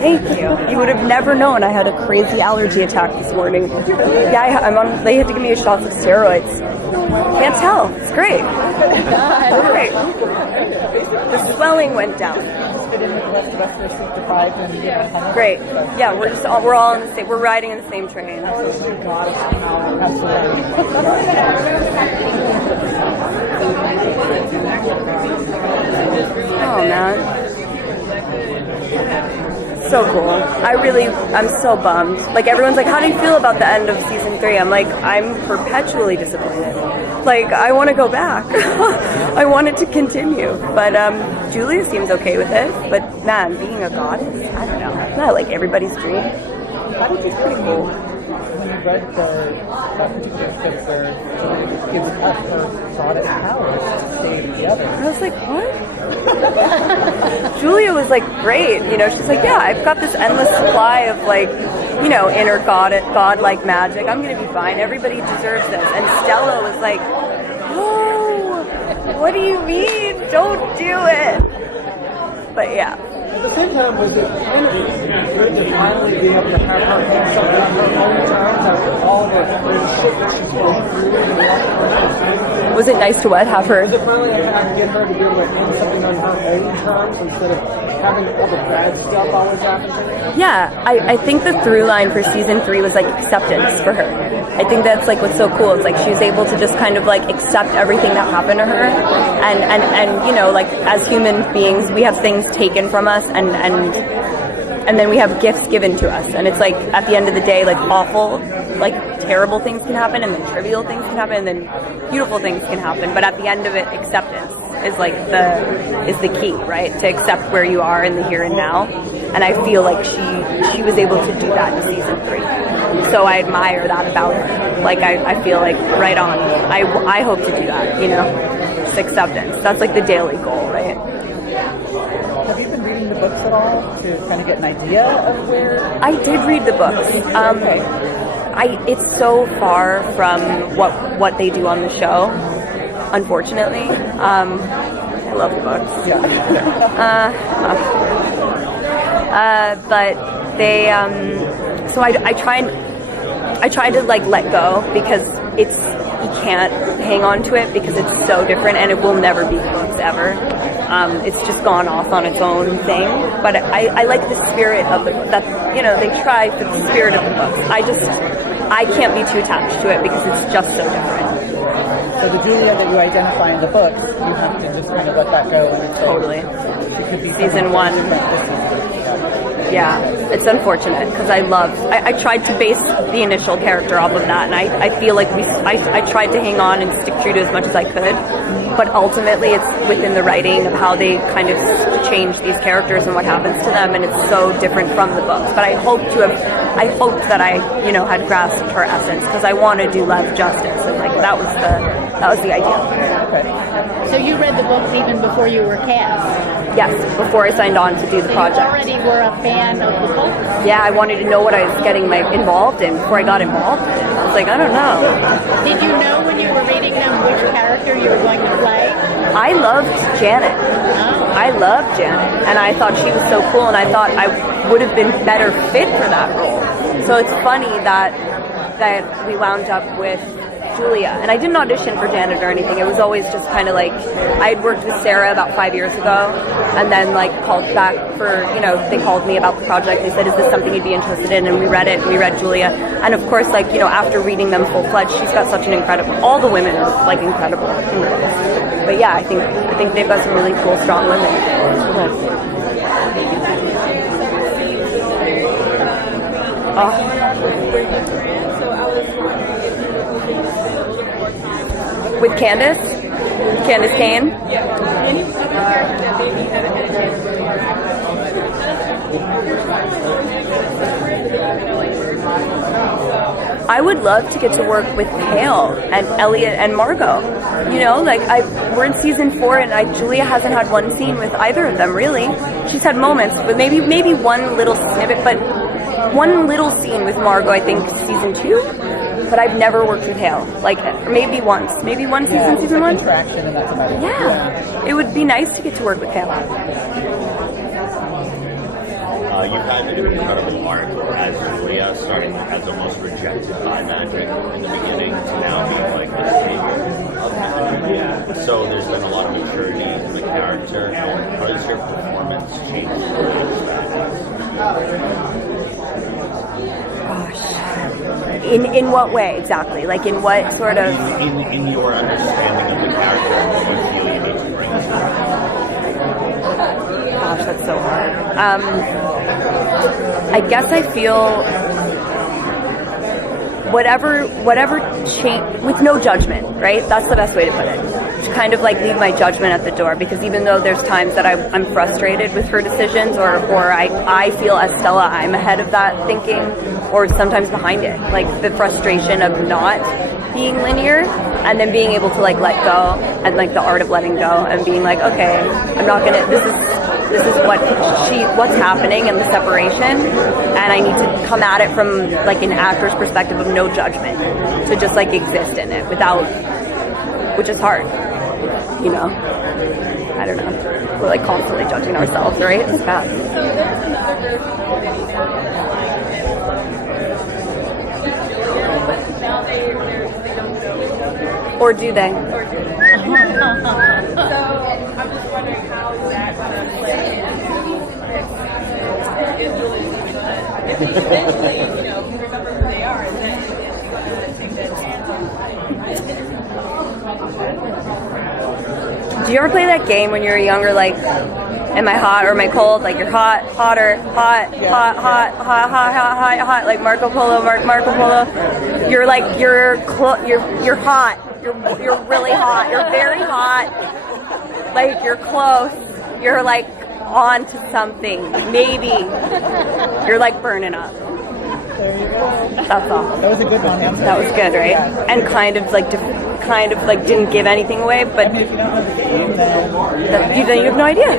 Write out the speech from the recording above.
Thank you. You would have never known I had a crazy allergy attack this morning. Yeah, I'm on. They had to give me a shot of steroids. Can't tell. It's great. It's great. The swelling went down. Great. Yeah, we're all in the same. We're riding in the same train. Oh man. So cool. I'm so bummed. Like, everyone's like, how do you feel about the end of season 3? I'm like, I'm perpetually disappointed. Like, I want to go back. I want it to continue. But Julia seems okay with it. But man, being a goddess, I don't know. It's not like everybody's dream. How did you feel when you read that particular script where Julia gives up her goddess powers to stay together? I was like, what? Julia was like, great, you know, she's like, yeah, I've got this endless supply of like, you know, inner god-like magic. I'm gonna be fine. Everybody deserves this. And Stella was like, no, what do you mean? Don't do it. But yeah. At the same time, was it kind of good to finally be able to have her hand something on her own terms after all the shit that she's going through? Was it nice to what? Have her? Was it finally to get her to be able to hand something on her own terms instead of having all the bad stuff always happen to her? Yeah, I think the through line for season 3 was like acceptance for her. I think that's like what's so cool. It's like she was able to just kind of like accept everything that happened to her, and you know, like as human beings, we have things taken from us, and then we have gifts given to us, and it's like at the end of the day, like awful, like terrible things can happen, and then trivial things can happen, and then beautiful things can happen. But at the end of it, acceptance is like the key, right? To accept where you are in the here and now. And I feel like she was able to do that in season 3. So I admire that about her. Like I feel like right on. I hope to do that, you know? Just acceptance. That's like the daily goal, right? Have you been reading the books at all to kind of get an idea of where? I did read the books. It's so far from what they do on the show, unfortunately. I love the books. Yeah. But they, so I tried to like let go, because you can't hang on to it because it's so different and it will never be the books ever. It's just gone off on its own thing. But I like the spirit of the book. That, you know, they try for the spirit of the books. I can't be too attached to it because it's just so different. So the Julia that you identify in the books, you have to just kind of let that go. Totally. It could be season 1. Yeah, it's unfortunate because I tried to base the initial character off of that, and I feel like I tried to hang on and stick true to as much as I could, but ultimately it's within the writing of how they kind of change these characters and what happens to them, and it's so different from the books. But I hoped that I, you know, had grasped her essence, because I want to do Love justice, and like that was the idea. Okay. So you read the books even before you were cast? Yes, before I signed on to do the project. You already were a fan of the books? Yeah, I wanted to know what I was getting involved in before I got involved in it. I was like, I don't know. Did you know when you were reading them which character you were going to play? I loved Janet. Oh. I loved Janet, and I thought she was so cool, and I thought I would have been better fit for that role. So it's funny that we wound up with Julia, and I didn't audition for Janet or anything. It was always just kind of like, I had worked with Sarah about 5 years ago, and then like called back for, you know, they called me about the project. They said, is this something you'd be interested in? And we read it, and we read Julia, and of course, like, you know, after reading them full-fledged, she's got such an incredible, all the women are like incredible. But yeah, I think they've got some really cool, strong women. With Candace Kane. Yeah. Any particular character that maybe you haven't had a chance to really work on? I would love to get to work with Hale and Elliot and Margot. You know, like we're in season 4, and Julia hasn't had one scene with either of them really. She's had moments, but maybe one little snippet, but one little scene with Margot, I think season 2. But I've never worked with Hale. Like, maybe one season 1. Interaction, and that's about it. Yeah, it would be nice to get to work with Hale. You've had an incredible arc as Julia, starting as almost rejected by magic in the beginning to now being like the savior of magic. So there's been a lot of maturity in the character. How does your performance change towards that? In what way exactly? Like in what sort of? In your understanding of the character and what you feel you need to bring to it. Gosh, that's so hard. I guess I feel whatever change with no judgment, right? That's the best way to put it. To kind of like leave my judgment at the door, because even though there's times that I'm frustrated with her decisions, or I feel as Stella I'm ahead of that thinking, or sometimes behind it, like the frustration of not being linear, and then being able to like let go, and like the art of letting go, and being like, okay, I'm not gonna. This is what's happening in the separation, and I need to come at it from like an actor's perspective of no judgment, to just like exist in it without, which is hard, you know. I don't know. We're like constantly judging ourselves, right? It's bad. So there's another version of now they don't know each other. Or do they? Or do they? So I'm just wondering how is that going to play if eventually, you know, you remember who they are, and then is she going to take that chance on? Do you ever play that game when you were younger, like, am I hot or am I cold? Like, you're hot, hotter, hot, hot, hot, hot, hot, hot, hot, hot, like Marco Polo, Marco Polo. You're like, you're hot. You're really hot. You're very hot. Like, you're close. You're like on to something. Maybe you're like burning up. There you go. That's all. That was a good one, Hamza. That was good, right? And kind of like didn't give anything away, but I mean, if you don't know the game, then you have no idea.